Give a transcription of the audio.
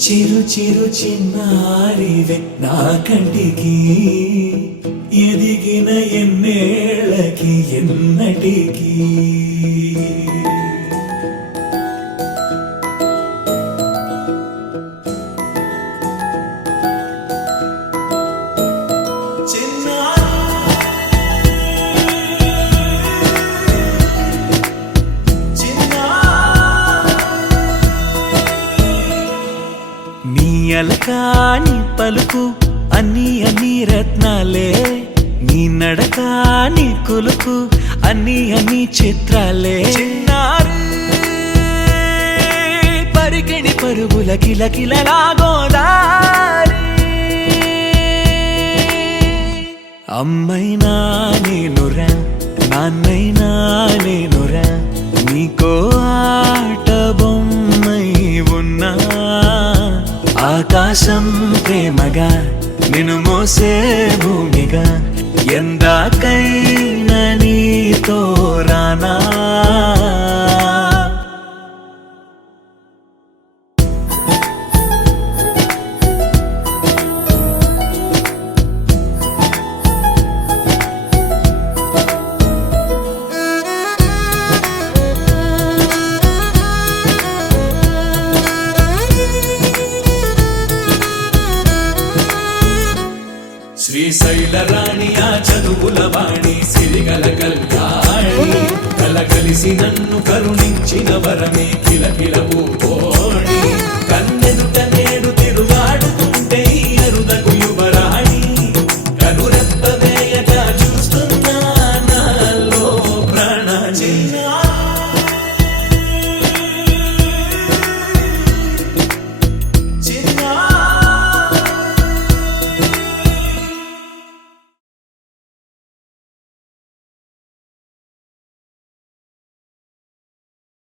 చిరు చిరు చిన్నారివే నా కంటికి ఎదిగిన ఎన్నేళ్ళకి ఎన్నటికి అలకాని పలుకు అన్ని అన్ని రత్నాలే నీ నడక నీ కులుకు అన్ని అన్ని చిత్రాలే చిన్నారు పరికిణి పరుగుల కిలకిలలా గోదారి అమ్మైనా నేనురా నాన్నైనా నేనురా నీకో ఆట బొమ్మై ఉన్నా ఆకాశం ప్రేమగా నిన్ను మోసే భూమిగా ఎందాకైనా నీతో రానా శ్రీశైలరాణి ఆ చదువుల వాణి సిరిగల కళ్యాణి కలగలిసి నన్ను కరుణించిన వరమే కిలకిల